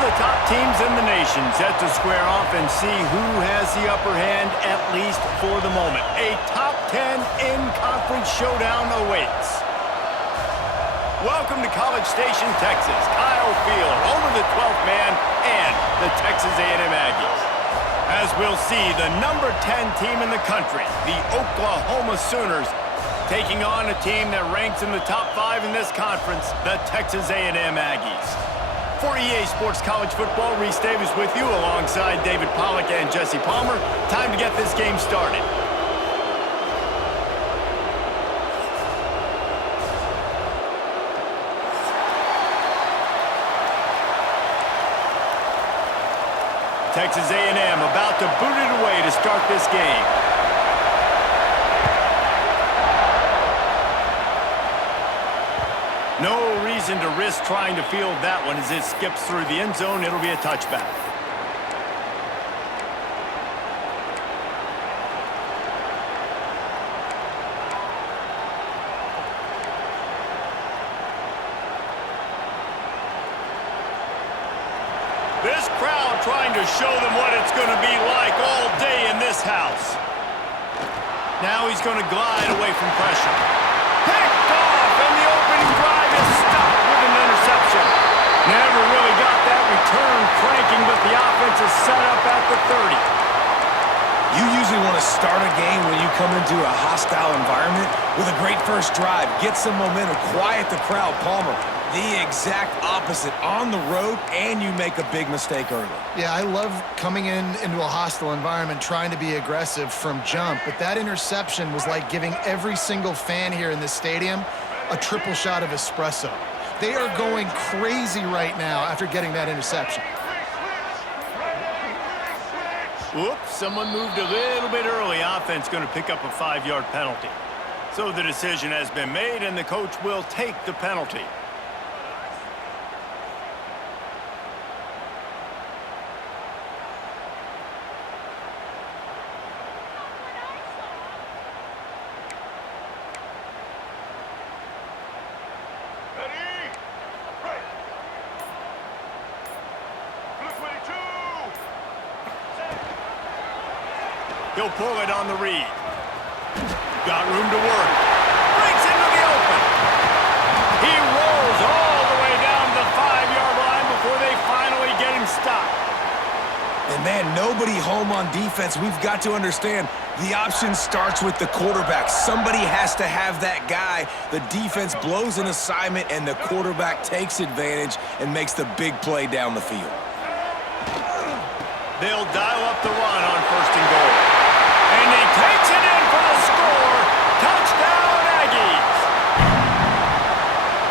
of the top teams in the nation set to square off and see who has the upper hand, at least for the moment. A top 10 in-conference showdown awaits. Welcome to College Station, Texas. Kyle Field, over the 12th man, and the Texas A&M Aggies. As we'll see, the number 10 team in the country, the Oklahoma Sooners, taking on a team that ranks in the top 5 in this conference, the Texas A&M Aggies. For EA Sports College Football, Reese Davis with you alongside David Pollack and Jesse Palmer. Time to get this game started. Texas A&M about to boot it away to start this game. No reason to risk trying to field that one as it skips through the end zone. It'll be a touchback. This crowd trying to show them what it's going to be like all day in this house. Now he's going to glide away from pressure. Picked off, and the opening drive is stopped with an interception. Never really got that return cranking, but the offense is set up at the 30. You usually want to start a game when you come into a hostile environment with a great first drive. Get some momentum, quiet the crowd. Palmer, the exact opposite. On the road, and you make a big mistake early. Yeah, I love coming into a hostile environment, trying to be aggressive from jump, but that interception was like giving every single fan here in this stadium a triple shot of espresso. They are going crazy right now after getting that interception. Whoops, someone moved a little bit early. Offense going to pick up a 5-yard penalty. So the decision has been made, and the coach will take the penalty. He'll pull it on the read. Got room to work. Breaks into the open. He rolls all the way down the 5-yard line before they finally get him stopped. And man, nobody home on defense. We've got to understand the option starts with the quarterback. Somebody has to have that guy. The defense blows an assignment, and the quarterback takes advantage and makes the big play down the field. They'll dial up the run on 1st and goal. And he takes it in for the score. Touchdown, Aggies.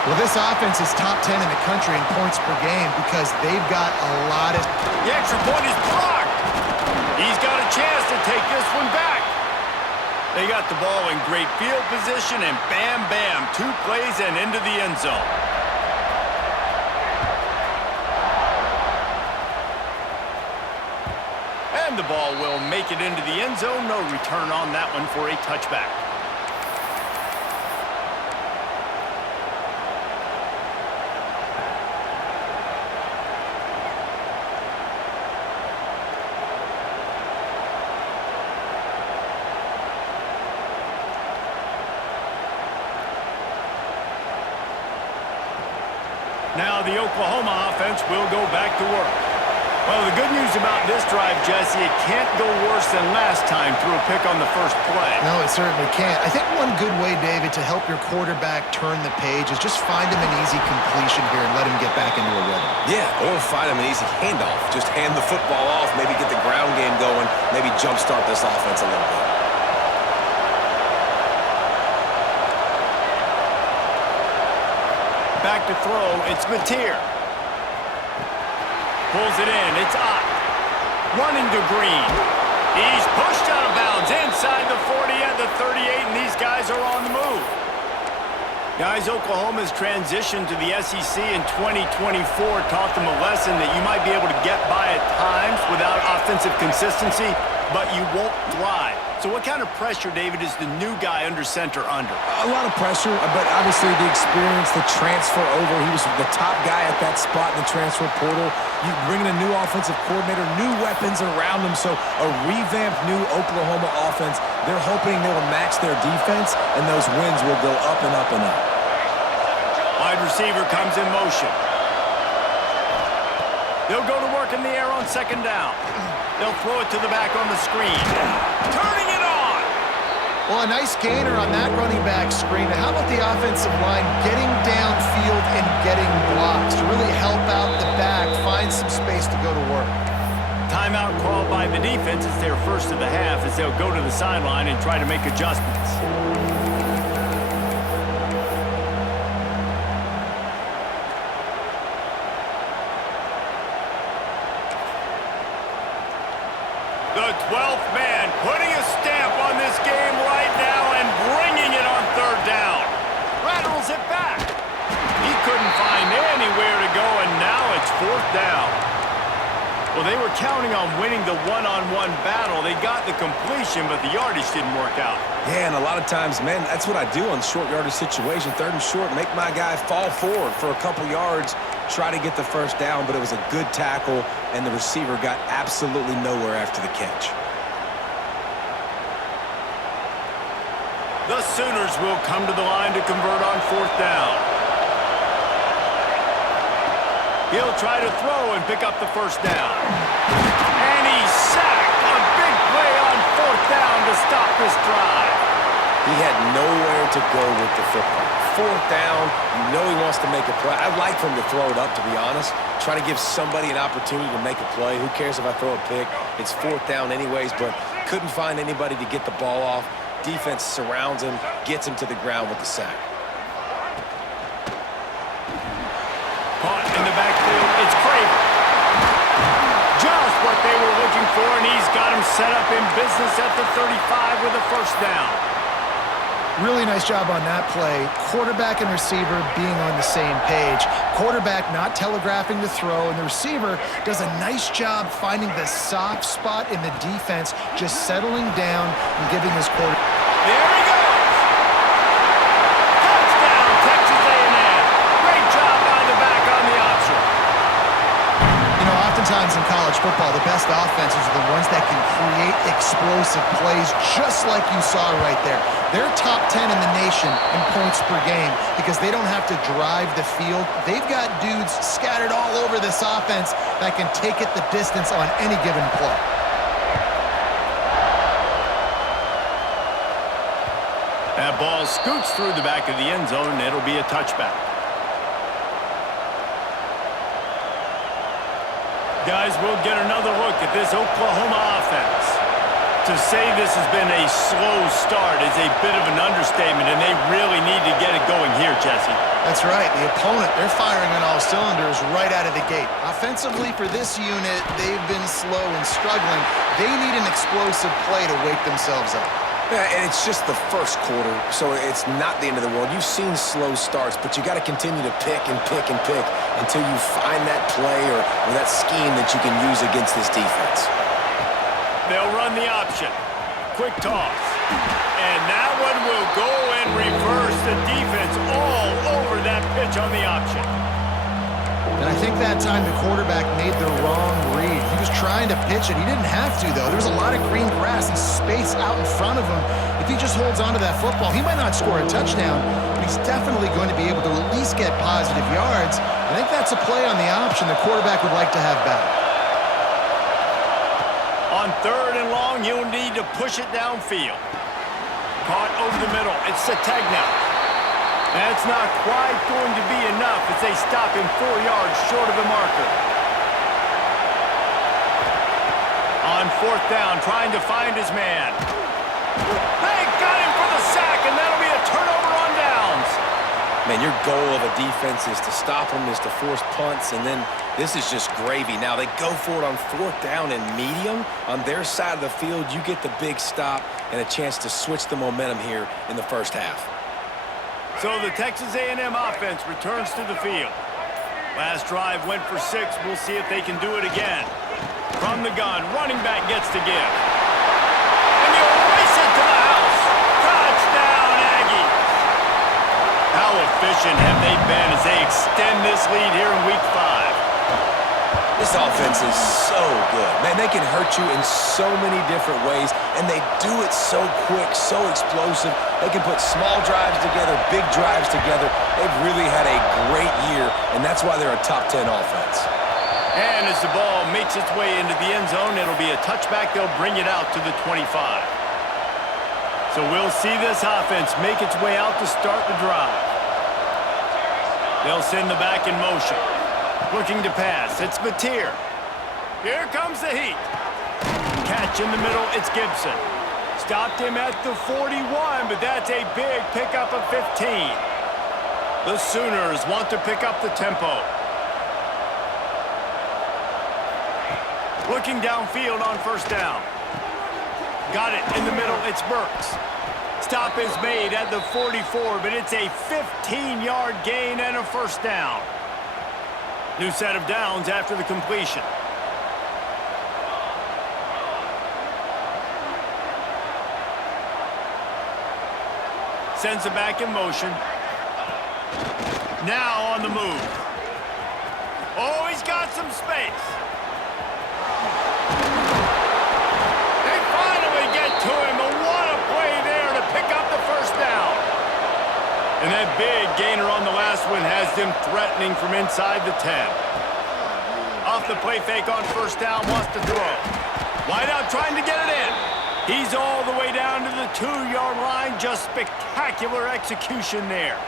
Well, this offense is top 10 in the country in points per game because they've got a lot of... The extra point is blocked. He's got a chance to take this one back. They got the ball in great field position, and bam, bam, 2 plays and into the end zone. And the ball will make it into the end zone. No return on that one for a touchback. Now the Oklahoma offense will go back to work. Well, the good news about this drive, Jesse, it can't go worse than last time through a pick on the first play. No, it certainly can't. I think one good way, David, to help your quarterback turn the page is just find him an easy completion here and let him get back into a rhythm. Yeah, or find him an easy handoff. Just hand the football off, maybe get the ground game going, maybe jumpstart this offense a little bit. Back to throw, it's Mateer. Pulls it in, it's Ott. Running to Green. He's pushed out of bounds inside the 40 at the 38, and these guys are on the move. Guys, Oklahoma's transition to the SEC in 2024 taught them a lesson that you might be able to get by at times without offensive consistency, but you won't thrive So what kind of pressure, David, is the new guy under center under? A lot of pressure, but obviously the experience, the transfer over. He was the top guy at that spot in the transfer portal. You bring in a new offensive coordinator, new weapons around him, so a revamped new Oklahoma offense. They're hoping they will match their defense, and those wins will go up and up and up. Wide receiver comes in motion. They'll go to work in the air on second down. They'll throw it to the back on the screen. Turning it on! Well, a nice gainer on that running back screen. How about the offensive line getting downfield and getting blocks to really help out the back, find some space to go to work? Timeout called by the defense. It's their first of the half as they'll go to the sideline and try to make adjustments. The 12th man putting a stamp on this game right now and bringing it on third down. Rattles it back. He couldn't find anywhere to go, and now it's fourth down. Well, they were counting on winning the one-on-one battle. They got the completion, but the yardage didn't work out. Yeah, and a lot of times, man, that's what I do on short yardage situation. Third and short, make my guy fall forward for a couple yards, try to get the first down, but it was a good tackle, and the receiver got absolutely nowhere after the catch. The Sooners will come to the line to convert on fourth down. He'll try to throw and pick up the first down. And he's sacked. A big play on fourth down to stop this drive. He had nowhere to go with the football. Fourth down, you know he wants to make a play. I'd like for him to throw it up, to be honest. Try to give somebody an opportunity to make a play. Who cares if I throw a pick? It's fourth down anyways, but couldn't find anybody to get the ball off. Defense surrounds him, gets him to the ground with the sack. Caught in the backfield, it's Craven. Just what they were looking for, and he's got him set up in business at the 35 with a first down. Really nice job on that play. Quarterback and receiver being on the same page. Quarterback not telegraphing the throw, and the receiver does a nice job finding the soft spot in the defense, just settling down and giving his quarterback. There he goes! Touchdown, Texas A&M. Great job by the back on the option. You know, oftentimes in college football, the best offenses are the ones that can create explosive plays, just like you saw right there. They're top 10 in the nation in points per game because they don't have to drive the field. They've got dudes scattered all over this offense that can take it the distance on any given play. That ball scoots through the back of the end zone, and it'll be a touchback. Guys, we'll get another look at this Oklahoma offense. To say this has been a slow start is a bit of an understatement, and they really need to get it going here, Jesse. That's right. The opponent, they're firing on all cylinders right out of the gate. Offensively, for this unit, they've been slow and struggling. They need an explosive play to wake themselves up. Yeah, and it's just the first quarter, so it's not the end of the world. You've seen slow starts, but you got to continue to pick and pick and pick until you find that play or that scheme that you can use against this defense. They'll run the option. Quick toss. And that one will go and reverse the defense all over that pitch on the option. And I think that time the quarterback made the wrong read. He was trying to pitch it. He didn't have to, though. There's a lot of green grass and space out in front of him. If he just holds onto that football, he might not score a touchdown, but he's definitely going to be able to at least get positive yards. I think that's a play on the option the quarterback would like to have back. On third and long, you'll need to push it downfield. Caught over the middle. It's Sategna. That's not quite going to be enough as they stop him 4 yards short of the marker. On fourth down, trying to find his man. They got him for the sack, and that'll be a turnover on downs. Man, your goal of a defense is to stop them, is to force punts, and then this is just gravy. Now they go for it on fourth down and medium. On their side of the field, you get the big stop and a chance to switch the momentum here in the first half. So the Texas A&M offense returns to the field. Last drive went for 6. We'll see if they can do it again. From the gun, running back gets to give. And you erase it to the house. Touchdown, Aggies. How efficient have they been as they extend this lead here in Week 5? This offense is so good. Man, they can hurt you in so many different ways, and they do it so quick, so explosive. They can put small drives together, big drives together. They've really had a great year, and that's why they're a top 10 offense. And as the ball makes its way into the end zone, it'll be a touchback. They'll bring it out to the 25. So we'll see this offense make its way out to start the drive. They'll send the back in motion. Looking to pass, it's Mateer. Here comes the heat. Catch in the middle, it's Gibson. Stopped him at the 41, but that's a big pickup of 15. The Sooners want to pick up the tempo. Looking downfield on first down. Got it in the middle, it's Burks. Stop is made at the 44, but it's a 15-yard gain and a first down. New set of downs after the completion. Sends it back in motion. Now on the move. Oh, he's got some space. They finally get to him, but what a play there to pick up the first down. And that big gainer on the last one has them threatening from inside the 10. Off the play fake on first down, wants to throw. Wide out trying to get it in. He's all the way down to the 2-yard line. Just spectacular execution there.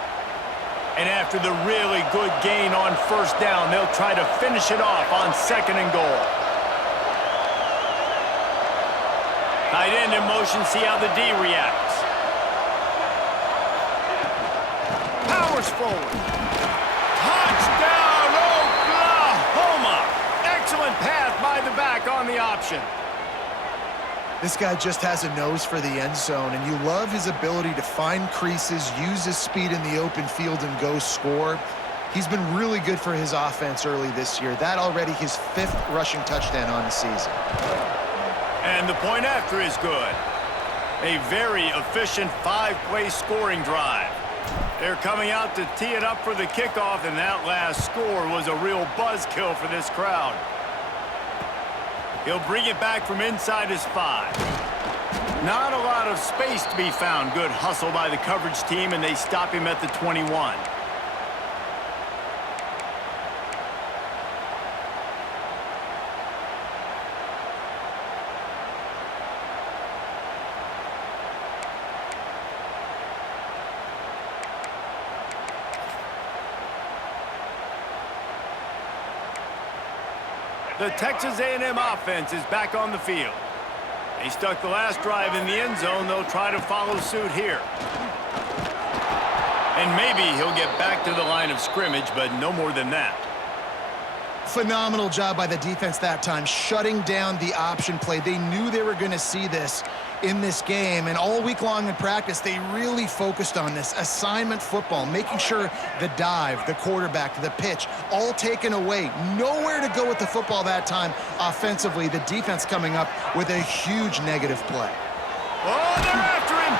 And after the really good gain on first down, they'll try to finish it off on 2nd and goal. Tight end in motion, see how the D reacts. Powers forward. Touchdown, Oklahoma! Excellent pass by the back on the option. This guy just has a nose for the end zone, and you love his ability to find creases, use his speed in the open field, and go score. He's been really good for his offense early this year. That already his 5th rushing touchdown on the season. And the point after is good. A very efficient 5-play scoring drive. They're coming out to tee it up for the kickoff, and that last score was a real buzzkill for this crowd. He'll bring it back from inside his 5. Not a lot of space to be found. Good hustle by the coverage team, and they stop him at the 21. The Texas A&M offense is back on the field. They stuck the last drive in the end zone. They'll try to follow suit here. And maybe he'll get back to the line of scrimmage, but no more than that. Phenomenal job by the defense that time, shutting down the option play. They knew they were going to see this in this game, and all week long in practice, they really focused on this assignment football, making sure the dive, the quarterback, the pitch, all taken away. Nowhere to go with the football that time offensively. The defense coming up with a huge negative play. Oh, they're after him.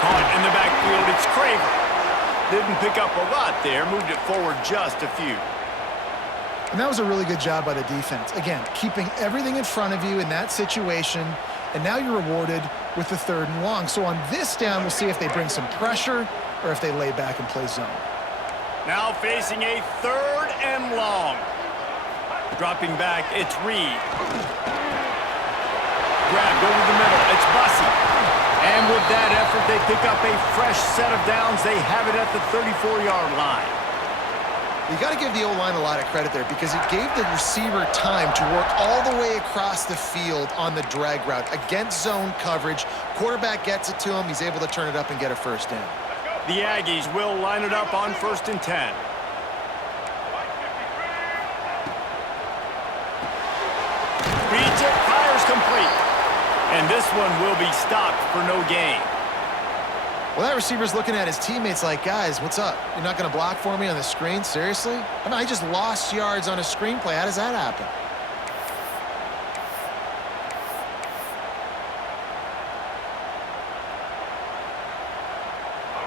Caught in the backfield, it's Craver. Didn't pick up a lot there, moved it forward just a few. And that was a really good job by the defense. Again, keeping everything in front of you in that situation, and now you're rewarded with the 3rd and long. So on this down, we'll see if they bring some pressure or if they lay back and play zone. Now facing a 3rd and long. Dropping back, it's Reed. Grabbed over the middle, it's Bussey. And with that effort, they pick up a fresh set of downs. They have it at the 34-yard line. You got to give the O-line a lot of credit there because it gave the receiver time to work all the way across the field on the drag route against zone coverage. Quarterback gets it to him. He's able to turn it up and get a first down. The Aggies will line it up on 1st and 10. Reads it, fires complete. And this one will be stopped for no gain. Well, that receiver's looking at his teammates like, guys, what's up? You're not going to block for me on the screen? Seriously? I mean, I just lost yards on a screenplay. How does that happen?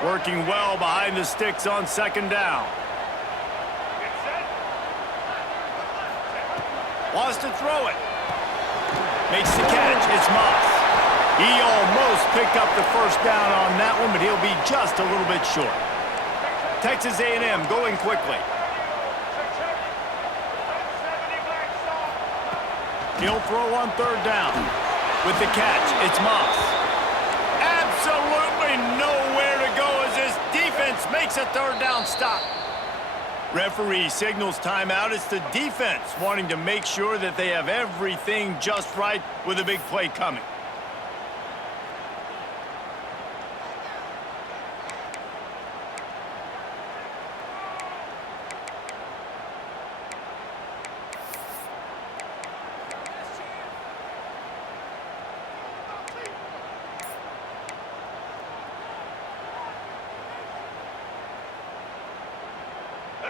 Working well behind the sticks on second down. Wants to throw it. Makes the catch. It's Moss. He almost picked up the first down on that one, but he'll be just a little bit short. Texas A&M going quickly. He'll throw on third down. With the catch, it's Moss. Absolutely nowhere to go as this defense makes a third down stop. Referee signals timeout. It's the defense wanting to make sure that they have everything just right with a big play coming.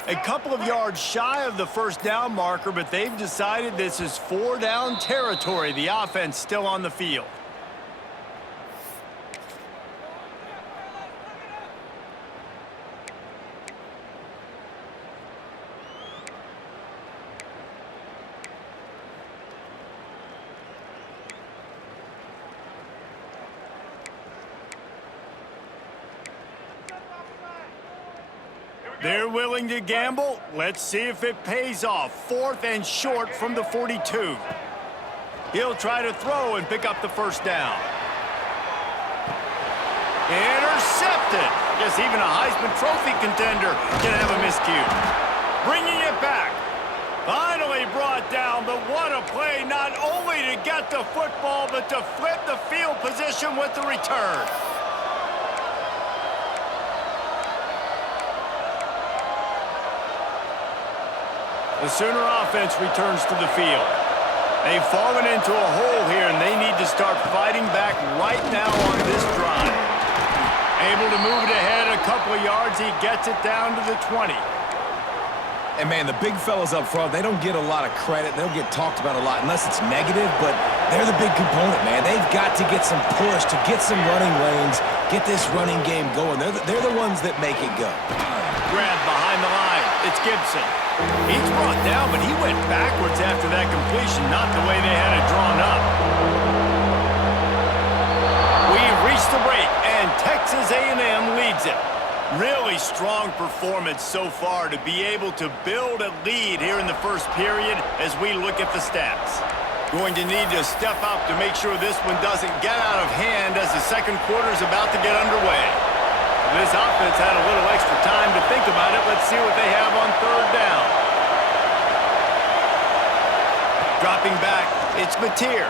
A couple of yards shy of the first down marker, but they've decided this is 4-down territory. The offense still on the field. They're willing to gamble. Let's see if it pays off. 4th and short from the 42. He'll try to throw and pick up the first down. Intercepted. Guess even a Heisman Trophy contender can have a miscue. Bringing it back. Finally brought down, but what a play, not only to get the football, but to flip the field position with the return. The Sooner offense returns to the field. They've fallen into a hole here, and they need to start fighting back right now on this drive. Able to move it ahead a couple of yards. He gets it down to the 20. And, man, the big fellas up front, they don't get a lot of credit. They don't get talked about a lot unless it's negative, but they're the big component, man. They've got to get some push, to get some running lanes, get this running game going. They're the ones that make it go. Grab behind the line. It's Gibson. He's brought down, but he went backwards after that completion, not the way they had it drawn up. We've reached the break, and Texas A&M leads it. Really strong performance so far to be able to build a lead here in the first period as we look at the stats. Going to need to step up to make sure this one doesn't get out of hand as the second quarter is about to get underway. This offense had a little extra time to think about it. Let's see what they have on third down. Dropping back, it's Mateer.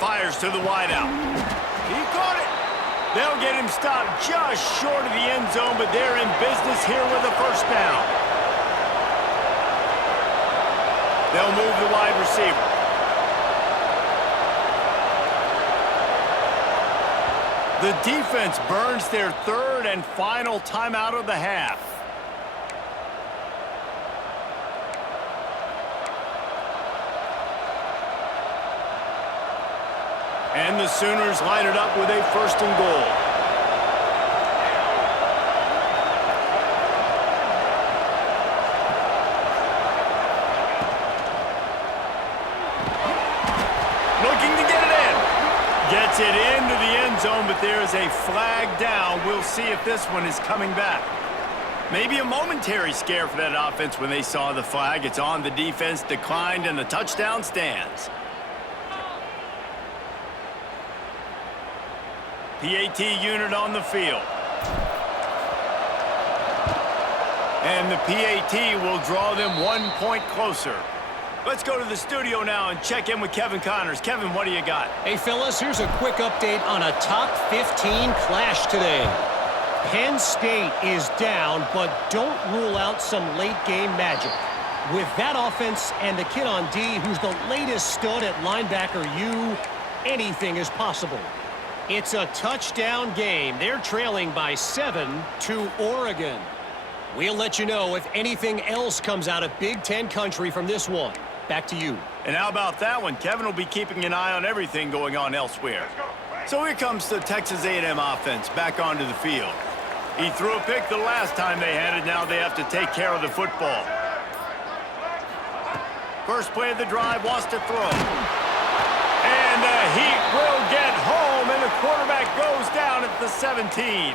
Fires to the wideout. He caught it. They'll get him stopped just short of the end zone, but they're in business here with a first down. They'll move the wide receiver. The defense burns their third and final timeout of the half. And the Sooners line it up with a first and goal. Looking to get it in. Gets it into the end zone, but there is a flag down. We'll see if this one is coming back. Maybe a momentary scare for that offense when they saw the flag. It's on the defense, declined, and the touchdown stands. PAT unit on the field. And the PAT will draw them 1 point closer. Let's go to the studio now and check in with Kevin Connors. Kevin, what do you got? Hey, fellas, here's a quick update on a top 15 clash today. Penn State is down, but don't rule out some late-game magic. With that offense and the kid on D, who's the latest stud at linebacker U, anything is possible. It's a touchdown game. They're trailing by 7 to Oregon. We'll let you know if anything else comes out of Big Ten country from this one. Back to you. And how about that one? Kevin will be keeping an eye on everything going on elsewhere. So here comes the Texas A&M offense back onto the field. He threw a pick the last time they had it. Now they have to take care of the football. First play of the drive, wants to throw. And the Heat will get home, and the quarterback goes down at the 17.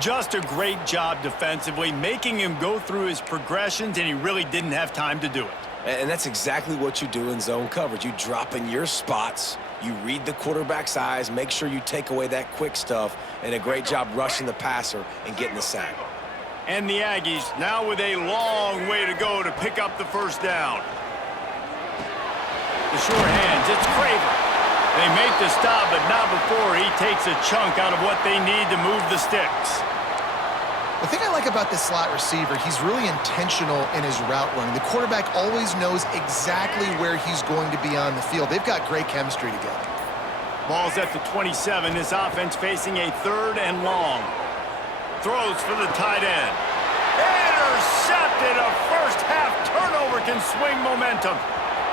Just a great job defensively, making him go through his progressions, and he really didn't have time to do it. And that's exactly what you do in zone coverage. You drop in your spots, you read the quarterback's eyes, make sure you take away that quick stuff, and a great job rushing the passer and getting the sack. And the Aggies now with a long way to go to pick up the first down. The sure hands, it's Craver. They make the stop, but not before he takes a chunk out of what they need to move the sticks. The thing I like about this slot receiver, he's really intentional in his route running. The quarterback always knows exactly where he's going to be on the field. They've got great chemistry together. Ball's at the 27. This offense facing a 3rd and long. Throws for the tight end. Intercepted. A first half turnover can swing momentum.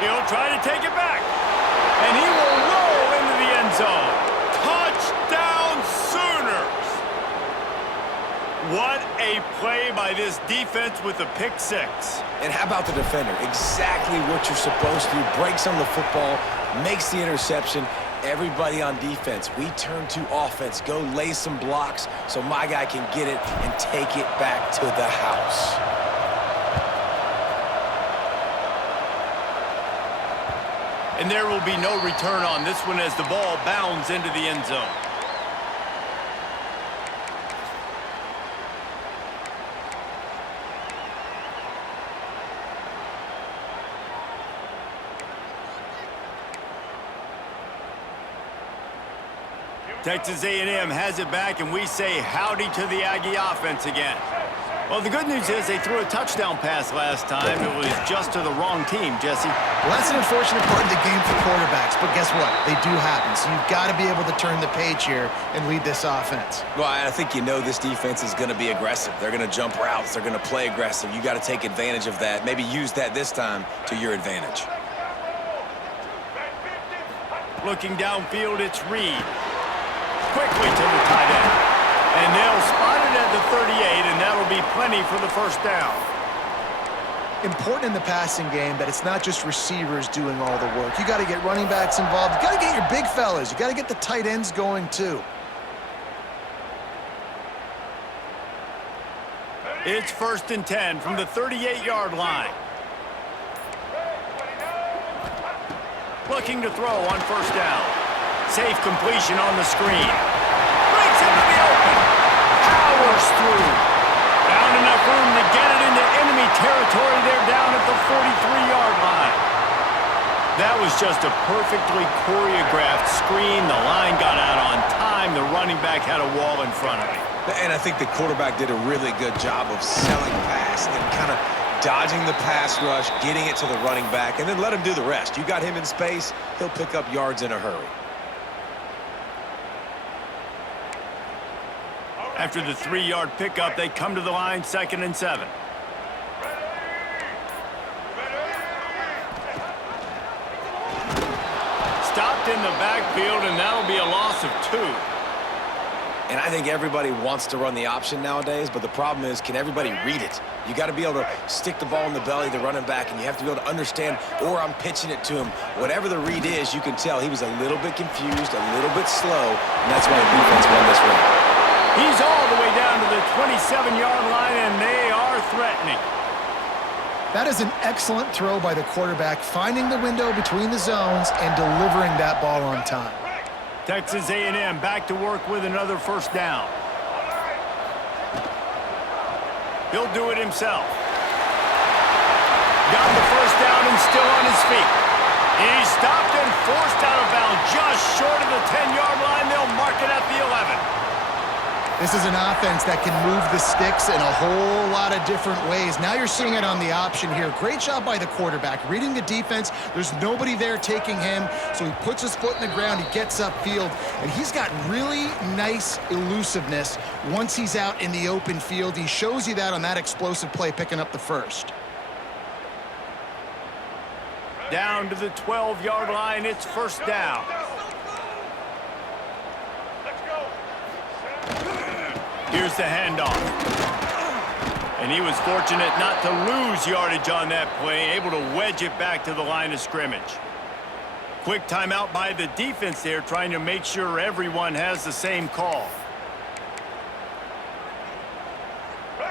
He'll try to take it back. And he will roll into the end zone. Touchdown Sooners. What a play by this defense with a pick 6. And how about the defender? Exactly what you're supposed to do. Breaks on the football, makes the interception. Everybody on defense, we turn to offense. Go lay some blocks so my guy can get it and take it back to the house. And there will be no return on this one as the ball bounds into the end zone. Texas A&M has it back, and we say howdy to the Aggie offense again. Well, the good news is they threw a touchdown pass last time. It was just to the wrong team, Jesse. Well, that's an unfortunate part of the game for quarterbacks, but guess what? They do happen, so you've got to be able to turn the page here and lead this offense. Well, I think you know this defense is going to be aggressive. They're going to jump routes. They're going to play aggressive. You got to take advantage of that. Maybe use that this time to your advantage. Looking downfield, it's Reed. Quickly to the tight end. And they'll spot it at the 38, and that'll be plenty for the first down. Important in the passing game that it's not just receivers doing all the work. You got to get running backs involved. You got to get your big fellas. You got to get the tight ends going too. It's 1st and 10 from the 38-yard line. Looking to throw on first down. Safe completion on the screen. Breaks into the open. Powers through. Found enough room to get it into enemy territory. They're down at the 43-yard line. That was just a perfectly choreographed screen. The line got out on time. The running back had a wall in front of him. And I think the quarterback did a really good job of selling past and kind of dodging the pass rush, getting it to the running back, and then let him do the rest. You got him in space, he'll pick up yards in a hurry. After the 3-yard pickup, they come to the line, 2nd and 7. Stopped in the backfield, and that'll be a loss of 2. And I think everybody wants to run the option nowadays, but the problem is, can everybody read it? You got to be able to stick the ball in the belly of the running back, and you have to be able to understand, or I'm pitching it to him. Whatever the read is, you can tell he was a little bit confused, a little bit slow, and that's why the defense won this one. He's all the way down to the 27-yard line, and they are threatening. That is an excellent throw by the quarterback, finding the window between the zones and delivering that ball on time. Texas A&M back to work with another first down. He'll do it himself. Got the first down and still on his feet. He's stopped and forced out of bounds just short of the 10-yard line. They'll mark it at the 11. This is an offense that can move the sticks in a whole lot of different ways. Now you're seeing it on the option here. Great job by the quarterback. Reading the defense, there's nobody there taking him, so he puts his foot in the ground, he gets upfield, and he's got really nice elusiveness once he's out in the open field. He shows you that on that explosive play, picking up the first. Down to the 12-yard line, it's first down. Here's the handoff. And he was fortunate not to lose yardage on that play, able to wedge it back to the line of scrimmage. Quick timeout by the defense there, trying to make sure everyone has the same call.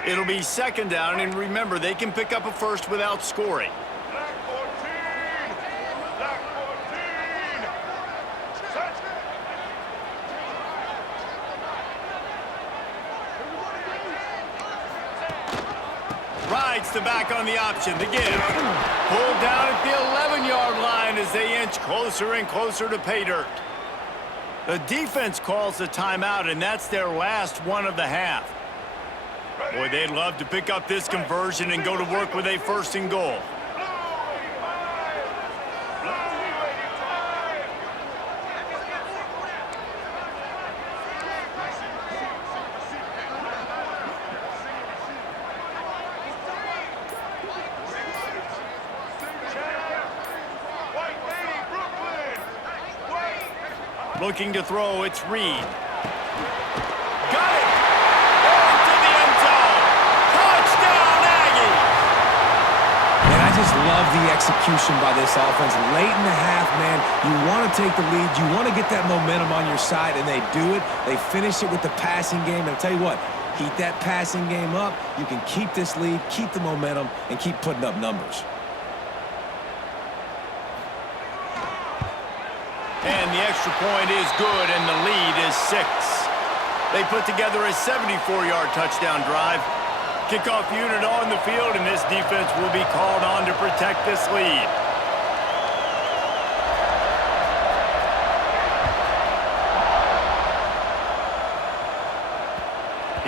It'll be second down, and remember, they can pick up a first without scoring. Rides the back on the option, the give. Pulled down at the 11-yard line as they inch closer and closer to pay dirt. The defense calls the timeout, and that's their last one of the half. Boy, they'd love to pick up this conversion and go to work with a first and goal. Looking to throw, it's Reed. Got it! Into the end zone! Touchdown, Aggie! And I just love the execution by this offense. Late in the half, man, you want to take the lead. You want to get that momentum on your side, and they do it. They finish it with the passing game. And I'll tell you what, keep that passing game up. You can keep this lead, keep the momentum, and keep putting up numbers. And the extra point is good, and the lead is 6. They put together a 74-yard touchdown drive. Kickoff unit on the field, and this defense will be called on to protect this lead.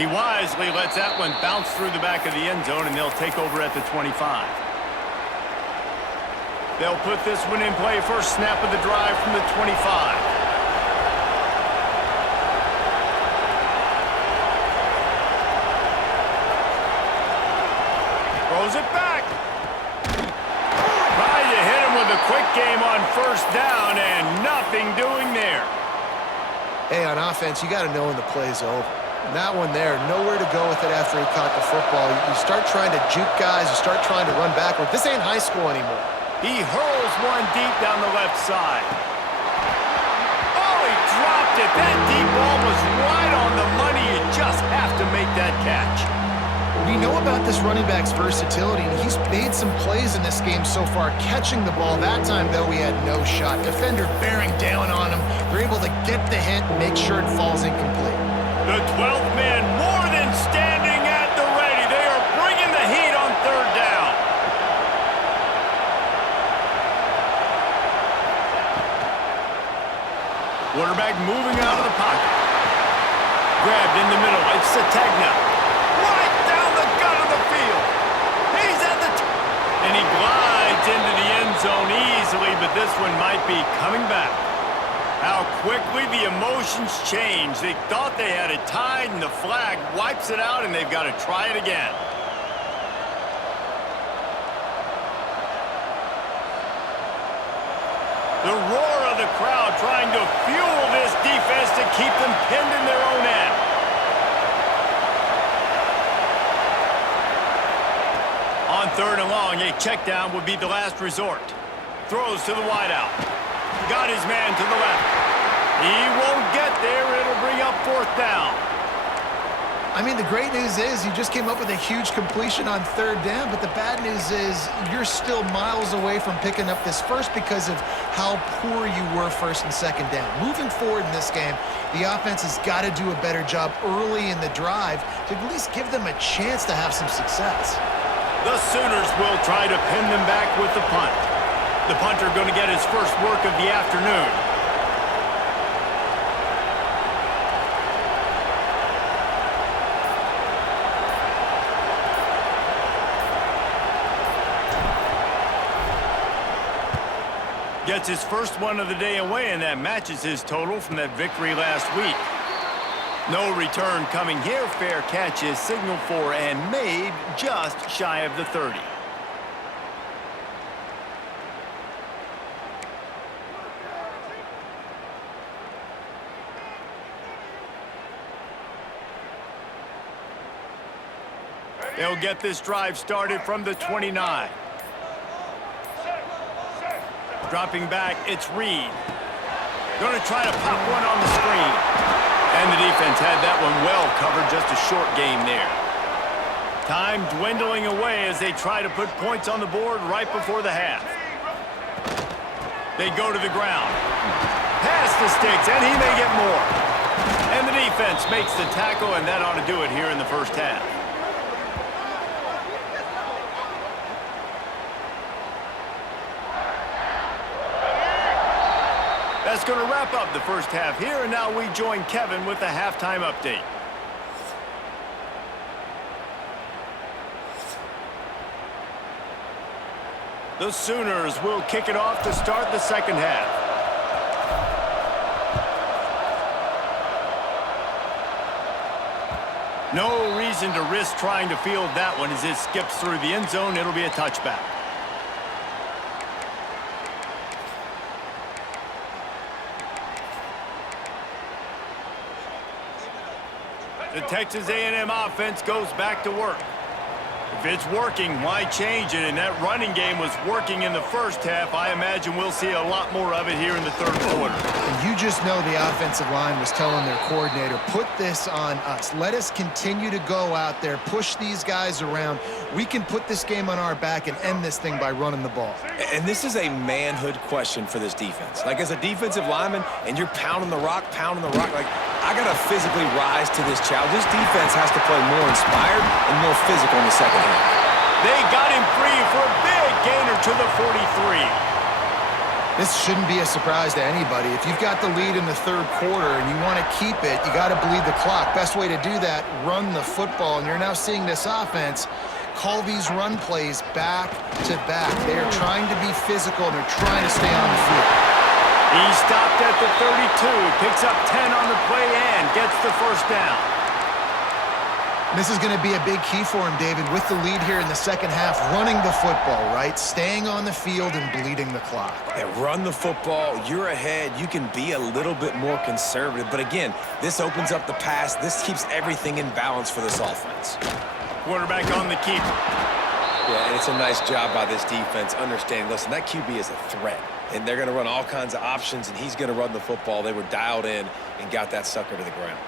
He wisely lets that one bounce through the back of the end zone, and they'll take over at the 25. They'll put this one in play. First snap of the drive from the 25. Throws it back. Trying to hit him with a quick game on first down, and nothing doing there. Hey, on offense, you got to know when the play's over. And that one there, nowhere to go with it after he caught the football. You start trying to juke guys. You start trying to run backward. This ain't high school anymore. He hurls one deep down the left side. Oh, he dropped it. That deep ball was right on the money. You just have to make that catch. We know about this running back's versatility, and he's made some plays in this game so far. Catching the ball that time, though, he had no shot. Defender bearing down on him. They're able to get the hit and make sure it falls incomplete. The 12th man more than standing at the ready. They are bringing the heat on third down. Quarterback moving out of the pocket. Grabbed in the middle. It's Sategna. Right down the gut of the field. He's at the and he glides into the end zone easily, but this one might be coming back. How quickly the emotions change. They thought they had it tied, and the flag wipes it out, and they've got to try it again. The roar of the crowd trying to fuel this defense to keep them pinned in their own end. On third and long, a check down would be the last resort. Throws to the wideout. Got his man to the left. He won't get there. It'll bring up fourth down. I mean, the great news is you just came up with a huge completion on third down, but the bad news is you're still miles away from picking up this first because of how poor you were first and second down. Moving forward in this game, the offense has got to do a better job early in the drive to at least give them a chance to have some success. The Sooners will try to pin them back with the punt. The punter going to get his first work of the afternoon. Gets his first one of the day away, and that matches his total from that victory last week. No return coming here. Fair catch is signaled for and made just shy of the 30. They'll get this drive started from the 29. Dropping back, it's Reed. Going to try to pop one on the screen. And the defense had that one well covered, just a short game there. Time dwindling away as they try to put points on the board right before the half. They go to the ground. Pass the sticks, and he may get more. And the defense makes the tackle, and that ought to do it here in the first half. That's going to wrap up the first half here, and now we join Kevin with the halftime update. The Sooners will kick it off to start the second half. No reason to risk trying to field that one as it skips through the end zone. It'll be a touchback. The Texas A&M offense goes back to work. If it's working, why change it? And that running game was working in the first half. I imagine we'll see a lot more of it here in the third quarter. And you just know the offensive line was telling their coordinator, put this on us. Let us continue to go out there, push these guys around. We can put this game on our back and end this thing by running the ball. And this is a manhood question for this defense. Like, as a defensive lineman, and you're pounding the rock, like, I got to physically rise to this challenge. This defense has to play more inspired and more physical in the second half. They got him free for a big gainer to the 43. This shouldn't be a surprise to anybody. If you've got the lead in the third quarter and you want to keep it, you got to bleed the clock. Best way to do that, run the football. And you're now seeing this offense call these run plays back to back. They are trying to be physical, and they're trying to stay on the field. He stopped at the 32, picks up 10 on the play, and gets the first down. This is going to be a big key for him, David, with the lead here in the second half, running the football, right? Staying on the field and bleeding the clock. Yeah, run the football, you're ahead, you can be a little bit more conservative. But again, this opens up the pass. This keeps everything in balance for this offense. Quarterback on the keeper. Yeah, and it's a nice job by this defense understanding, listen, that QB is a threat. And they're going to run all kinds of options, and he's going to run the football. They were dialed in and got that sucker to the ground.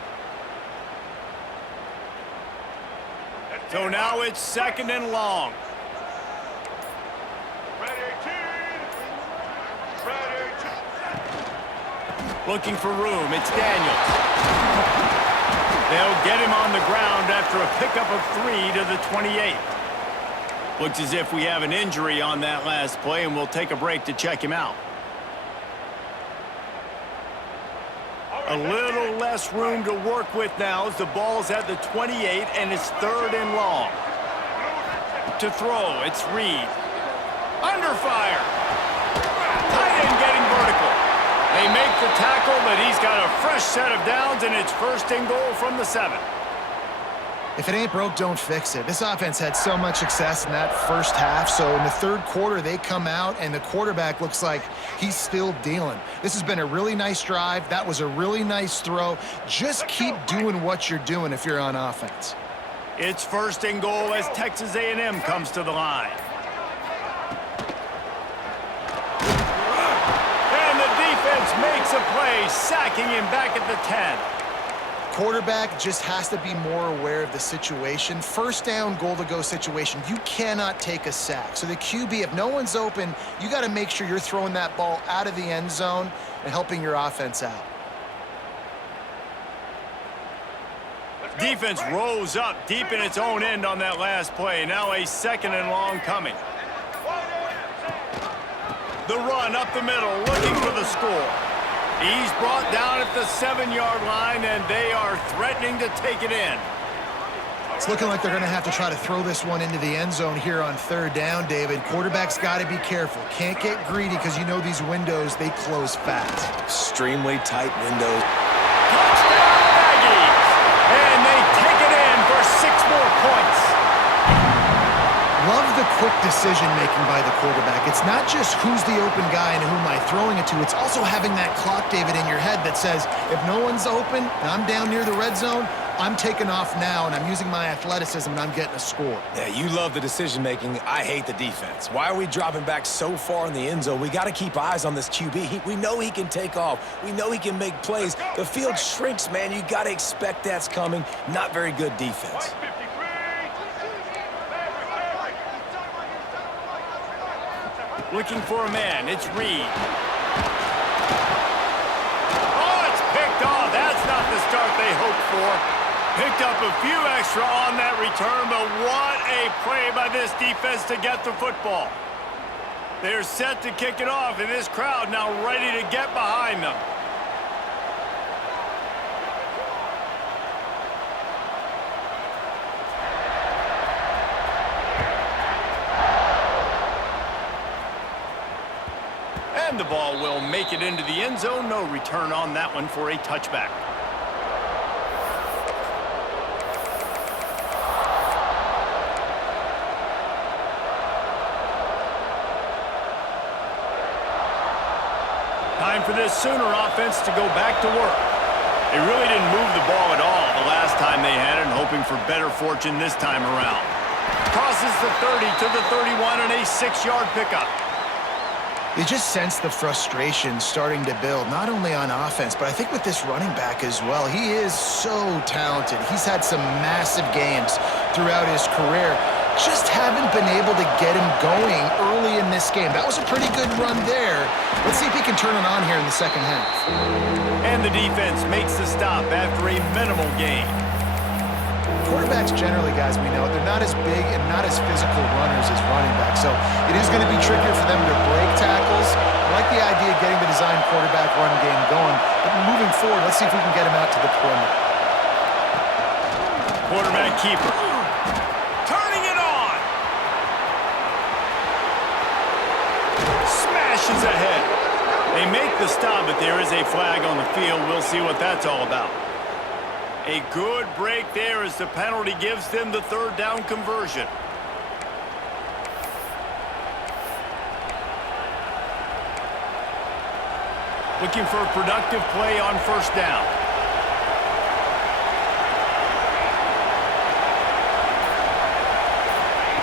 So now it's second and long. Looking for room. It's Daniels. They'll get him on the ground after a pickup of 3 to the 28. Looks as if we have an injury on that last play, and we'll take a break to check him out. A little less room to work with now as the ball's at the 28, and it's third and long. To throw, it's Reed. Under fire. Tight end getting vertical. They make the tackle, but he's got a fresh set of downs, and it's first and goal from the 7. If it ain't broke, don't fix it. This offense had so much success in that first half, so in the third quarter, they come out, and the quarterback looks like he's still dealing. This has been a really nice drive. That was a really nice throw. Just keep doing what you're doing if you're on offense. It's first and goal as Texas A&M comes to the line. And the defense makes a play, sacking him back at the 10. Quarterback just has to be more aware of the situation. First down, goal-to-go situation. You cannot take a sack. So the QB, if no one's open, you got to make sure you're throwing that ball out of the end zone and helping your offense out. Defense rose up deep in its own end on that last play. Now a second and long coming. The run up the middle, looking for the score. He's brought down at the 7-yard line, and they are threatening to take it in. It's looking like they're going to have to try to throw this one into the end zone here on third down, David. Quarterback's got to be careful. Can't get greedy because you know these windows, they close fast. Extremely tight windows. Touchdown, Aggies! And they take it in for 6 more points. Love the quick decision-making by the quarterback. It's not just who's the open guy and who am I throwing it to. It's also having that clock, David, in your head that says, if no one's open and I'm down near the red zone, I'm taking off now, and I'm using my athleticism, and I'm getting a score. Yeah, you love the decision-making. I hate the defense. Why are we dropping back so far in the end zone? We got to keep eyes on this QB. We know he can take off. We know he can make plays. The field shrinks, man. You got to expect that's coming. Not very good defense. Looking for a man. It's Reed. Oh, it's picked off. That's not the start they hoped for. Picked up a few extra on that return, but what a play by this defense to get the football. They're set to kick it off, and this crowd now ready to get behind them. And the ball will make it into the end zone. No return on that one for a touchback. Time for this Sooner offense to go back to work. They really didn't move the ball at all the last time they had it, hoping for better fortune this time around. Crosses the 30 to the 31 and a 6-yard pickup. You just sense the frustration starting to build, not only on offense, but I think with this running back as well. He is so talented. He's had some massive games throughout his career. Just haven't been able to get him going early in this game. That was a pretty good run there. Let's see if he can turn it on here in the second half. And the defense makes the stop after a minimal gain. Quarterbacks generally, guys, we know, they're not as big and not as physical runners as running backs, so it is going to be trickier for them to break tackles. I like the idea of getting the design quarterback run game going, but moving forward, let's see if we can get him out to the perimeter. Quarterback keeper. Turning it on. Smashes ahead. They make the stop, but there is a flag on the field. We'll see what that's all about. A good break there as the penalty gives them the third down conversion. Looking for a productive play on first down.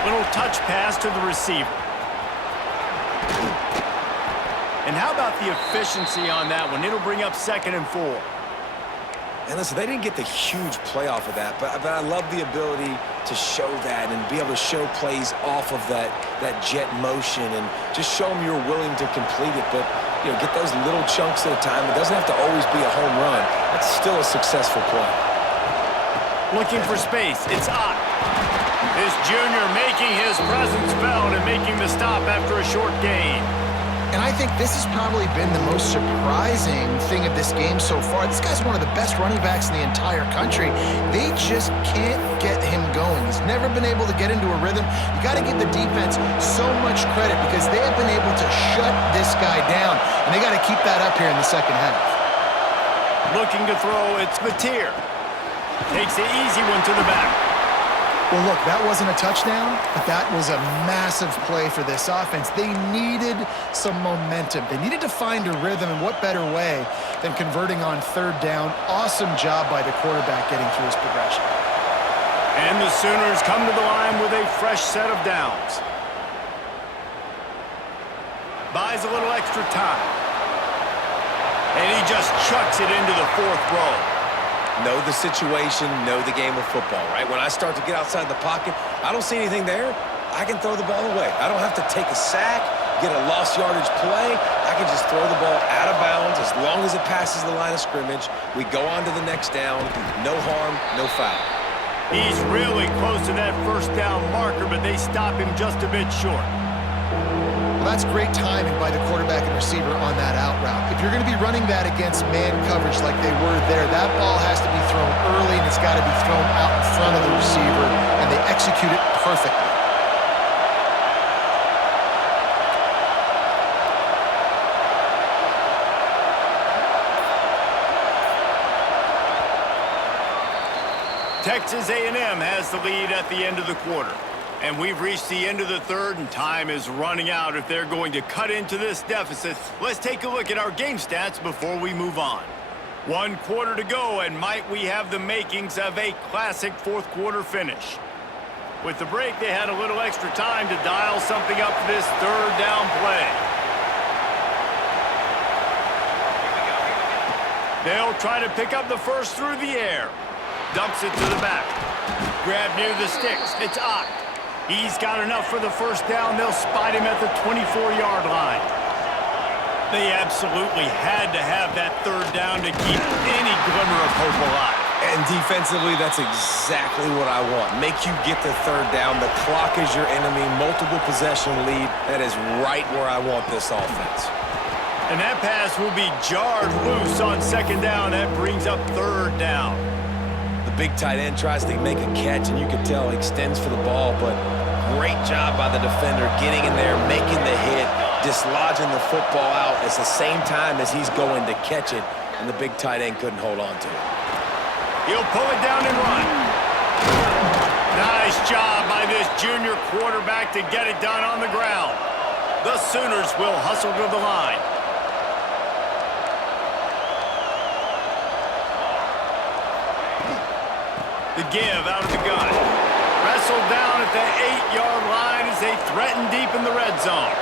Little touch pass to the receiver. And how about the efficiency on that one? It'll bring up 2nd and 4. And listen, they didn't get the huge play off of that, but I love the ability to show that and be able to show plays off of that jet motion and just show them you're willing to complete it. But, you know, get those little chunks at a time. It doesn't have to always be a home run. That's still a successful play. Looking for space. It's Ott. This junior making his presence felt and making the stop after a short gain. And I think this has probably been the most surprising thing of this game so far. This guy's one of the best running backs in the entire country. They just can't get him going. He's never been able to get into a rhythm. You got to give the defense so much credit because they have been able to shut this guy down, and they got to keep that up here in the second half. Looking to throw, it's Mateer. Takes the easy one to the back. Well, look, that wasn't a touchdown, but that was a massive play for this offense. They needed some momentum. They needed to find a rhythm, and what better way than converting on third down. Awesome job by the quarterback getting through his progression. And the Sooners come to the line with a fresh set of downs. Buys a little extra time. And he just chucks it into the 4th row. Know the situation, know the game of football, right? When I start to get outside the pocket, I don't see anything there, I can throw the ball away. I don't have to take a sack, get a lost yardage play. I can just throw the ball out of bounds as long as it passes the line of scrimmage. We go on to the next down. No harm, no foul. He's really close to that first down marker, but they stop him just a bit short. Well, that's great timing by the quarterback and receiver on that out route. If you're going to be running that against man coverage like they were there, that ball has to be thrown early, and it's got to be thrown out in front of the receiver, and they execute it perfectly. Texas A&M has the lead at the end of the quarter. And we've reached the end of the third, and time is running out if they're going to cut into this deficit. Let's take a look at our game stats before we move on. 1 quarter to go, and might we have the makings of a classic fourth quarter finish. With the break, they had a little extra time to dial something up for this third down play. They'll try to pick up the first through the air. Dumps it to the back. Grab near the sticks. It's Ott. He's got enough for the first down. They'll spot him at the 24-yard line. They absolutely had to have that third down to keep any glimmer of hope alive. And defensively, that's exactly what I want. Make you get the third down. The clock is your enemy. Multiple possession lead. That is right where I want this offense. And that pass will be jarred loose on second down. That brings up third down. The big tight end tries to make a catch, and you can tell he extends for the ball, but great job by the defender getting in there, making the hit, dislodging the football out at the same time as he's going to catch it, and the big tight end couldn't hold on to it. He'll pull it down and run. Nice job by this junior quarterback to get it done on the ground. The Sooners will hustle to the line. The give out of the gun. Wrestled down at the 8-yard line as they threaten deep in the red zone.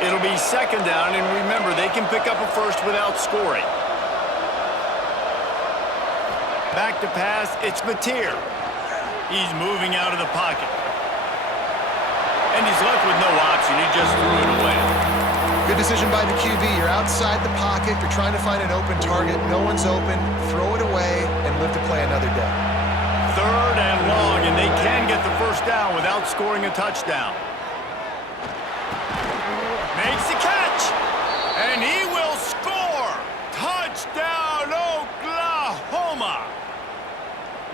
It'll be second down, and remember, they can pick up a first without scoring. Back to pass, it's Mateer. He's moving out of the pocket. And he's left with no option. He just threw it away. Good decision by the QB. You're outside the pocket. You're trying to find an open target. No one's open. Throw it away and live to play another day. Third and long, and they can get the first down without scoring a touchdown. Makes the catch, and he will score. Touchdown, Oklahoma.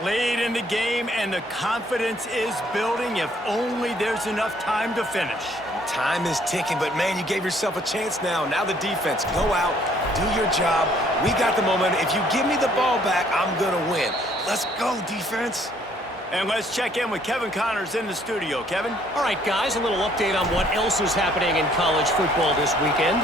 Late in the game, and the confidence is building if only there's enough time to finish. Time is ticking, but man, you gave yourself a chance now. Now the defense, go out, do your job. We got the momentum. If you give me the ball back, I'm going to win. Let's go, defense. And let's check in with Kevin Connors in the studio. Kevin? All right, guys, a little update on what else is happening in college football this weekend.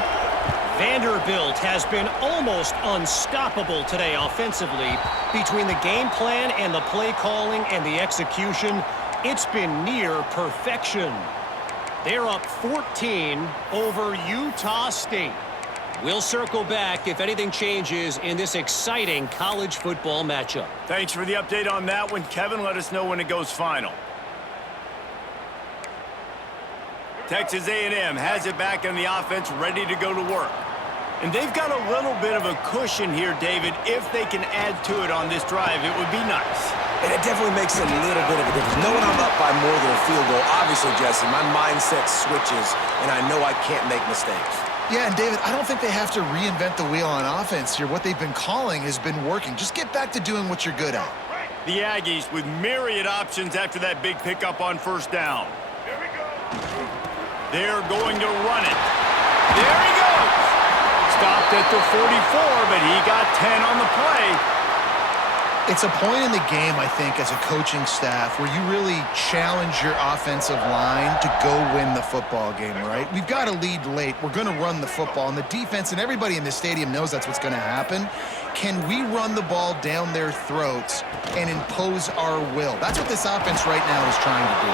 Vanderbilt has been almost unstoppable today offensively. Between the game plan and the play calling and the execution, it's been near perfection. They're up 14 over Utah State. We'll circle back if anything changes in this exciting college football matchup. Thanks for the update on that one, Kevin. Let us know when it goes final. Texas A&M has it back in the offense, ready to go to work. And they've got a little bit of a cushion here, David. If they can add to it on this drive, it would be nice. And it definitely makes a little bit of a difference. Knowing I'm up by more than a field goal, obviously, Jesse, my mindset switches, and I know I can't make mistakes. Yeah, and David, I don't think they have to reinvent the wheel on offense here. What they've been calling has been working. Just get back to doing what you're good at. The Aggies with myriad options after that big pickup on first down. They're going to run it. There he goes. Stopped at the 44, but he got 10 on the play. It's a point in the game, I think, as a coaching staff where you really challenge your offensive line to go win the football game, right? We've got to lead late. We're going to run the football, and the defense and everybody in the stadium knows that's what's going to happen. Can we run the ball down their throats and impose our will? That's what this offense right now is trying to do.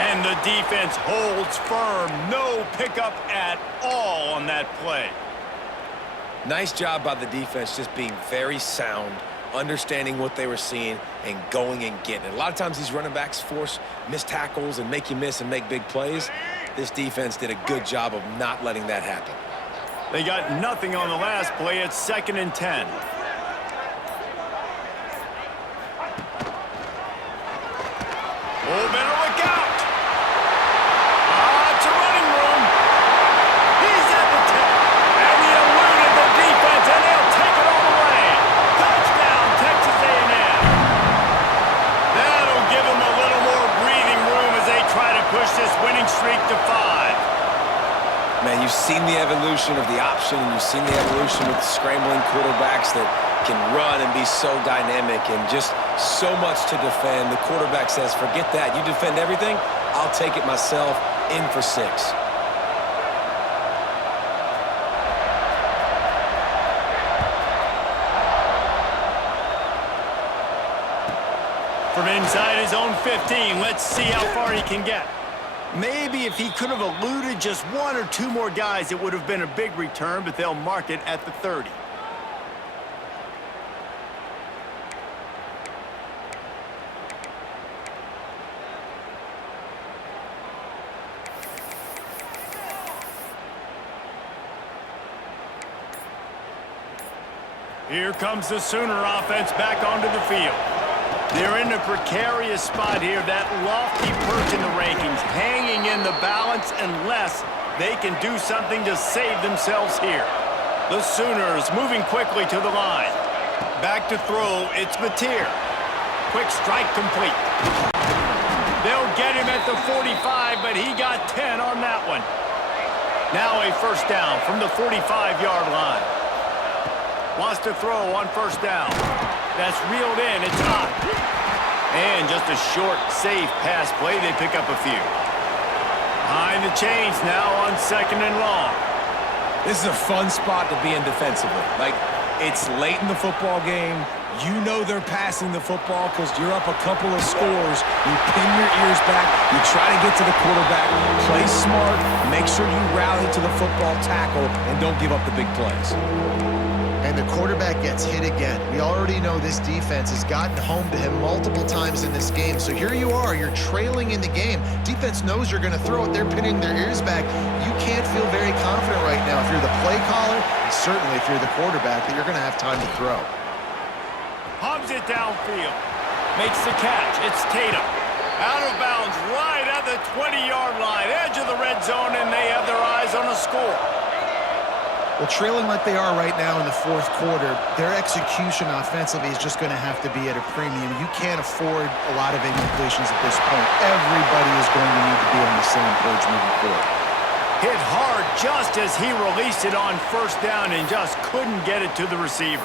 And the defense holds firm. No pickup at all on that play. Nice job by the defense just being very sound, understanding what they were seeing and going and getting it. A lot of times these running backs force missed tackles and make you miss and make big plays. This defense did a good job of not letting that happen. They got nothing on the last play. It's 2nd and 10. Oh, better look out. It's a running room. He's at the 10. And he eluded the defense, and they'll take it all the way. Touchdown, Texas A&M. That'll give them a little more breathing room as they try to push this winning streak to 5. Man, you've seen the evolution of the option, and you've seen the evolution with scrambling quarterbacks that can run and be so dynamic and just so much to defend. The quarterback says, forget that. You defend everything, I'll take it myself. In for 6. inside his own 15. Let's see how far he can get. Maybe if he could have eluded just one or two more guys, it would have been a big return, but they'll mark it at the 30. Here comes the Sooner offense back onto the field. They're in a precarious spot here, that lofty perch in the rankings, hanging in the balance unless they can do something to save themselves here. The Sooners moving quickly to the line. Back to throw, it's Mateer. Quick strike complete. They'll get him at the 45, but he got 10 on that one. Now a first down from the 45-yard line. Wants to throw on first down. That's reeled in. It's hot. And just a short, safe pass play. They pick up a few. Behind the chains now on second and long. This is a fun spot to be in defensively. Like, it's late in the football game. You know they're passing the football because you're up a couple of scores. You pin your ears back. You try to get to the quarterback. Play smart. Make sure you rally to the football tackle and don't give up the big plays. And the quarterback gets hit again. We already know this defense has gotten home to him multiple times in this game. So here you are, you're trailing in the game. Defense knows you're going to throw it. They're pinning their ears back. You can't feel very confident right now if you're the play caller, and certainly if you're the quarterback, that you're going to have time to throw. Hubs it downfield. Makes the catch. It's Tatum. Out of bounds right at the 20-yard line. Edge of the red zone, and they have their eyes on a score. Well, trailing like they are right now in the fourth quarter, their execution offensively is just going to have to be at a premium. You can't afford a lot of incompletions at this point. Everybody is going to need to be on the same page moving forward. Hit hard just as he released it on first down and just couldn't get it to the receiver.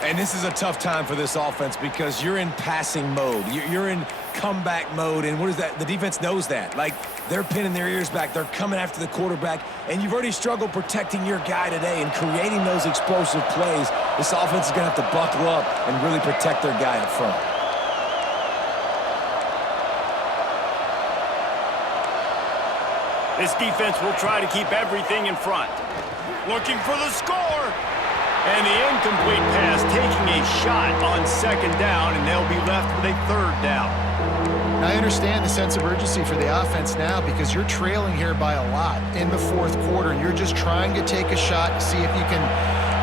And this is a tough time for this offense because you're in passing mode. You're in comeback mode, and what is that? The defense knows that. Like, they're pinning their ears back. They're coming after the quarterback, and you've already struggled protecting your guy today and creating those explosive plays. This offense is going to have to buckle up and really protect their guy up front. This defense will try to keep everything in front. Looking for the score. And the incomplete pass taking a shot on second down, and they'll be left with a third down. I understand the sense of urgency for the offense now because you're trailing here by a lot in the fourth quarter. You're just trying to take a shot to see if you can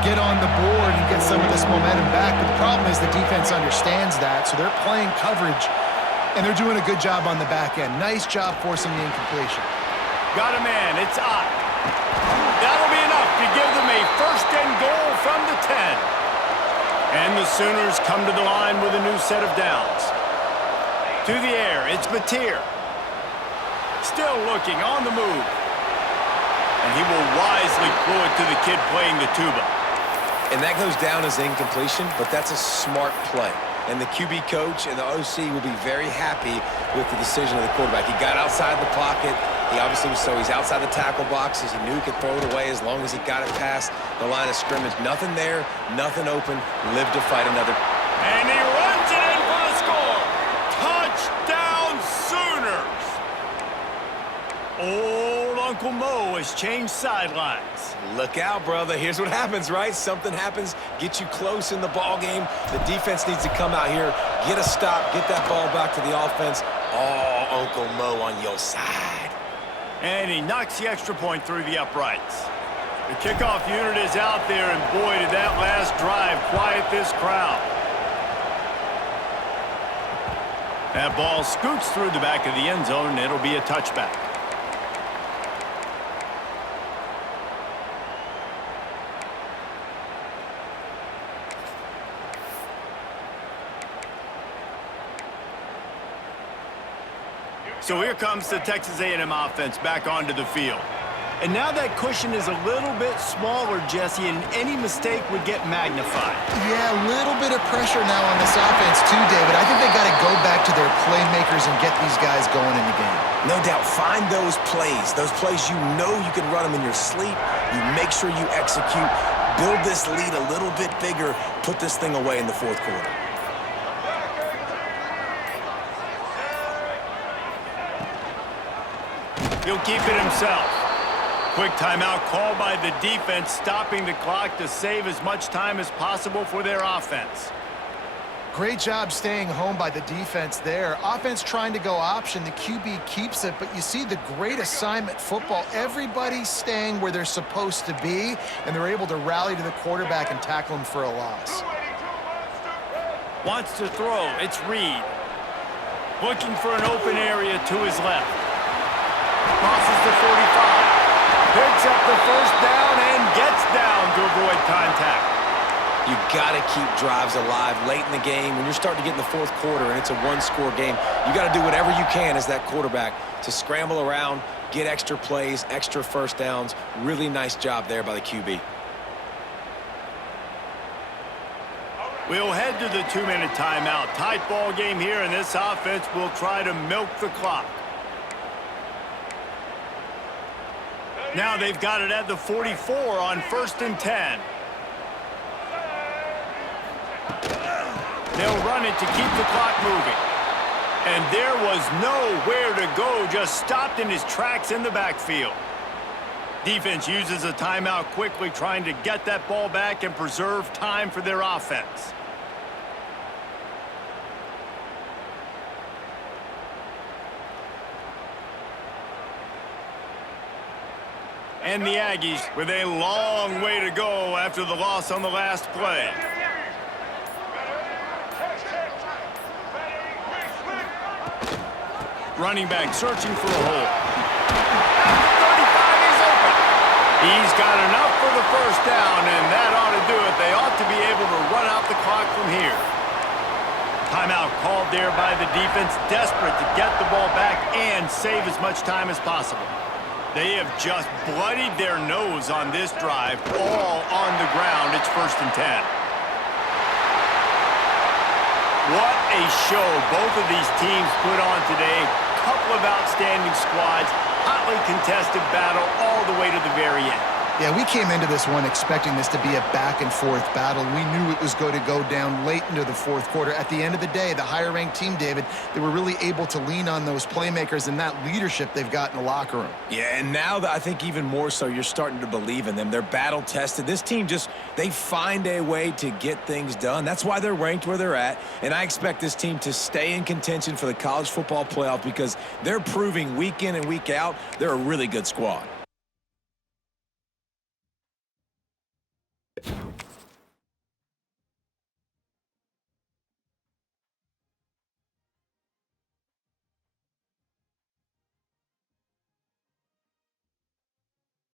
get on the board and get some of this momentum back. But the problem is the defense understands that, so they're playing coverage, and they're doing a good job on the back end. Nice job forcing the incompletion. Got a man. It's Ott. That'll be enough to give them a first and goal from the 10. And the Sooners come to the line with a new set of downs. To the air, it's Mateer. Still looking on the move. And he will wisely throw it to the kid playing the tuba. And that goes down as incompletion, but that's a smart play. And the QB coach and the OC will be very happy with the decision of the quarterback. He got outside the pocket. He obviously was he's outside the tackle boxes. He knew he could throw it away as long as he got it past the line of scrimmage. Nothing there, nothing open. Live to fight another. And he runs it in for the score. Touchdown Sooners. Old Uncle Mo has changed sidelines. Look out, brother. Here's what happens, right? Something happens, get you close in the ball game. The defense needs to come out here, get a stop, get that ball back to the offense. Oh, Uncle Mo on your side. And he knocks the extra point through the uprights. The kickoff unit is out there, and boy, did that last drive quiet this crowd. That ball scoots through the back of the end zone, and it'll be a touchback. So here comes the Texas A&M offense back onto the field. And now that cushion is a little bit smaller, Jesse, and any mistake would get magnified. Yeah, a little bit of pressure now on this offense too, David. I think they got to go back to their playmakers and get these guys going in the game. No doubt. Find those plays you know you can run them in your sleep. You make sure you execute. Build this lead a little bit bigger. Put this thing away in the fourth quarter. He'll keep it himself. Quick timeout called by the defense, stopping the clock to save as much time as possible for their offense. Great job staying home by the defense there. Offense trying to go option. The QB keeps it, but you see the great assignment football. Everybody's staying where they're supposed to be, and they're able to rally to the quarterback and tackle him for a loss. Wants to throw. It's Reed. Looking for an open area to his left. Crosses the 45. Picks up the first down and gets down to avoid contact. You got to keep drives alive late in the game. When you're starting to get in the fourth quarter and it's a one-score game, you got to do whatever you can as that quarterback to scramble around, get extra plays, extra first downs. Really nice job there by the QB. We'll head to the 2-minute timeout. Tight ball game here, and this offense will try to milk the clock. Now they've got it at the 44 on 1st and 10. They'll run it to keep the clock moving. And there was nowhere to go, just stopped in his tracks in the backfield. Defense uses a timeout quickly, trying to get that ball back and preserve time for their offense. And the Aggies with a long way to go after the loss on the last play. Running back searching for a hole. 35 is open. He's got enough for the first down, and that ought to do it. They ought to be able to run out the clock from here. Timeout called there by the defense, desperate to get the ball back and save as much time as possible. They have just bloodied their nose on this drive, all on the ground. It's 1st and 10. What a show both of these teams put on today. Couple of outstanding squads, hotly contested battle all the way to the very end. Yeah, we came into this one expecting this to be a back-and-forth battle. We knew it was going to go down late into the fourth quarter. At the end of the day, the higher-ranked team, David, they were really able to lean on those playmakers and that leadership they've got in the locker room. Yeah, and now I think even more so, you're starting to believe in them. They're battle-tested. This team they find a way to get things done. That's why they're ranked where they're at, and I expect this team to stay in contention for the college football playoff because they're proving week in and week out they're a really good squad.